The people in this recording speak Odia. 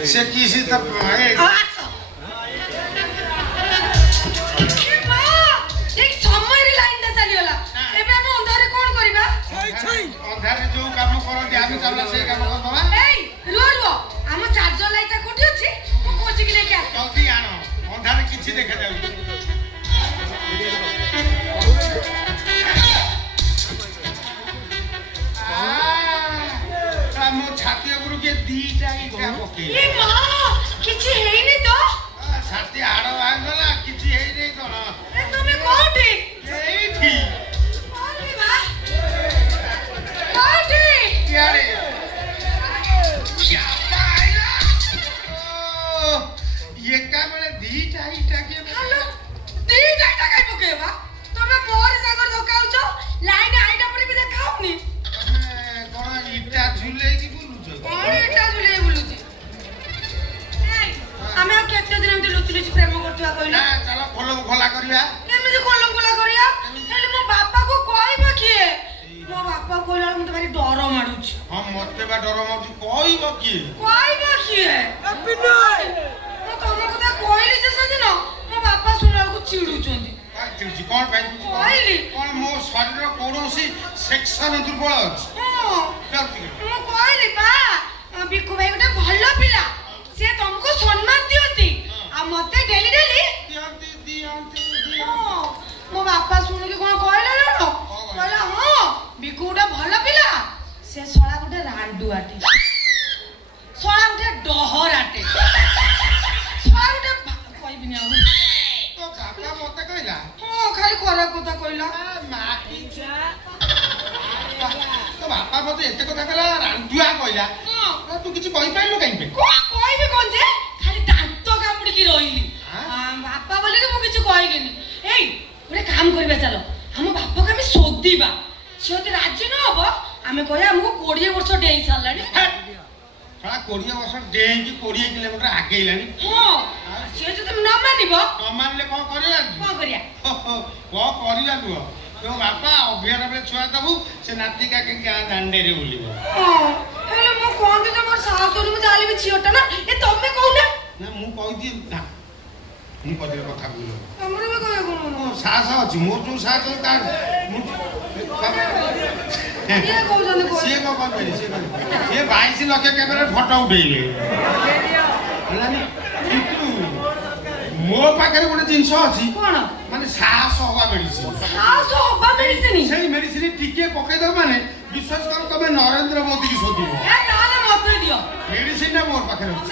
से किसी तक अंधारे जो काम करते आमी चला से काम करबा रुआ रुआ हम चार्जर लाइट कोठी अछि मु खोजि के लेके आ जल्दी आनो अंधारे किछि देखा जाउ मो छाती गुरु के दीटा इटा पके ए मां किछि हेइनी तो छाती आड़ो आंगला किछि हेइ नै कोन ए तुमे कोठी एठी अरे बा कोठी यारे या पाइला ओ ये कामले दीटा इटा के हेलो दीटा इटा काई पकेबा तुमे मोर सागर धकाउछो लाइन आइटा पड़ी भी देखाउनी कोन इटा झुले की बुलुछो कोन इटा झुले बुलुची ଆମେ ଆଉ କେତେ ଦିନ ଏମିତି ଲୁଚି ଲୁଚି ପ୍ରେମ କରୁଥିବା କହିଲ ନା ଚଲ ଖୋଲମ ଖୋଲା କରିବା କେମିତି ଖୋଲମ ଖୋଲା କରିବା ହେଲେ ମୋ ବାପାକୁ କହିବ କିଏ ମୋ ବାପା କହିଲା ମତେ ଭାରି ଡର ମାଡୁଛି ହଁ ମତେ ବା ଡର ମାଡୁଛି କହିବ କିଏ ମୁଁ ତମ କଥା କହିଲି ଯେ ସେଦିନ ମୋ ବାପା ଶୁଣିଲା ବେଳକୁ ଚିଡୁଛନ୍ତି ଚିଡୁଛି କଣ ପାଇଁ କହିଲି କଣ ମୋ ଶରୀରର କୌଣସି ସେକ୍ସନ ଦୁର୍ବଳ ଅଛି ମୁଁ କହିଲି ବା ବିକୁ ଭାଇ ଗୋଟେ ଭଲ ପିଲା ସେ ତମକୁ ସମ୍ମାନ ଦିଅନ୍ତି ଆଉ ମତେ ଡେଲି ଡେଲି ଦିଅନ୍ତି ମୋ ବାପା ଶୁଣିକି କଣ କହିଲା ଜାଣ କହିଲା ହଁ ବିକୁ ଗୋଟେ ଭଲ ପିଲା ସେ ଶଳା ଗୋଟେ ରାଣ୍ଡୁଆଟେ ଶଳା ଗୋଟେ ଡହରାଟେ ଶଳା ଗୋଟେ କହିବିନି ଆଉ ତ ବାପା ମତେ କହିଲା ହଁ ଖାଲି ଖରାପ କଥା କହିଲା ତ ବାପା ମତେ ଏତେ କଥା କହିଲା ରାଣ୍ଡୁଆ କହିଲା ତୁ କିଛି କହିପାରିଲୁ କାହିଁକି କହିବି କଣ ଯେ ଖାଲି ଦାନ୍ତ କାମୁଡିକି ରହିଲି ବାପା ବୋଲିକି ମୁଁ କିଛି କହିବିନି ଏଇ ଗୋଟେ କାମ କରିବା ଚାଲ ଆମ ବାପାକୁ ଆମେ ଶୋଧିବା ସେ ଯଦି ରାଜି ନ ହବ ଆମେ କହିବା ଆମକୁ 20 ବର୍ଷ ଡେଇଁ ସାରିଲାଣି ଶଳା 20 ବର୍ଷ ଡେଇଁକି 20 କିଲୋମିଟର ଆଗେଇଲାଣି ହଁ ସେ ଯଦି ନ ମାନିବ ନ ମାନିଲେ କଣ କରିବା କଣ କରିବା କଣ କରିବା କୁହ ତୋ ବାପା ଅଭିୟାନରେ ଛୁଆ ଦବୁ ସେ ନାତିକା ଗାଁ ଦାଣ୍ଡରେ ବୁଲିବ ହେଲେ ମୁଁ କହନ୍ତି ତ ମୋର ସାହସ ହଉନି ମୁଁ ଯାହାହେଲେ ବି ଝିଅଟା ନା ଏ ତମେ କହୁନା ନା ମୁଁ କହିଦିଏ ନା ମୁଁ କହିଦେଲେ କଥା କହିବ ତମର ବି କହିବ କଣ ସାହସ ଅଛି ମୋର ଯୋଉ ସାହସ କାହାର କିଏ କହୁଛନ୍ତି ସିଏ କଣ କରିପାରିବେ ସିଏ 22 ଲକ୍ଷ କ୍ୟାମେରାରେ ଫଟୋ ଉଠେଇଲେ ହେଲାନି କିନ୍ତୁ ମୋ ପାଖରେ ଗୋଟେ ଜିନିଷ ଅଛି କଣ ମାନେ ସାହସ ହବା ମେଡିସିନ ସାହସ ହବା ମେଡିସିନ ସେଇ ମେଡିସିନ ଟିକେ ପକେଇଦବ ମାନେ ବିଶ୍ୱାସ କର ତମେ ନରେନ୍ଦ୍ର ମୋଦି କି ଶୋଧିବ ତାହେଲେ ମତେ ଦିଅ ମେଡିସିନ ଟା ମୋର ପାଖରେ ଅଛି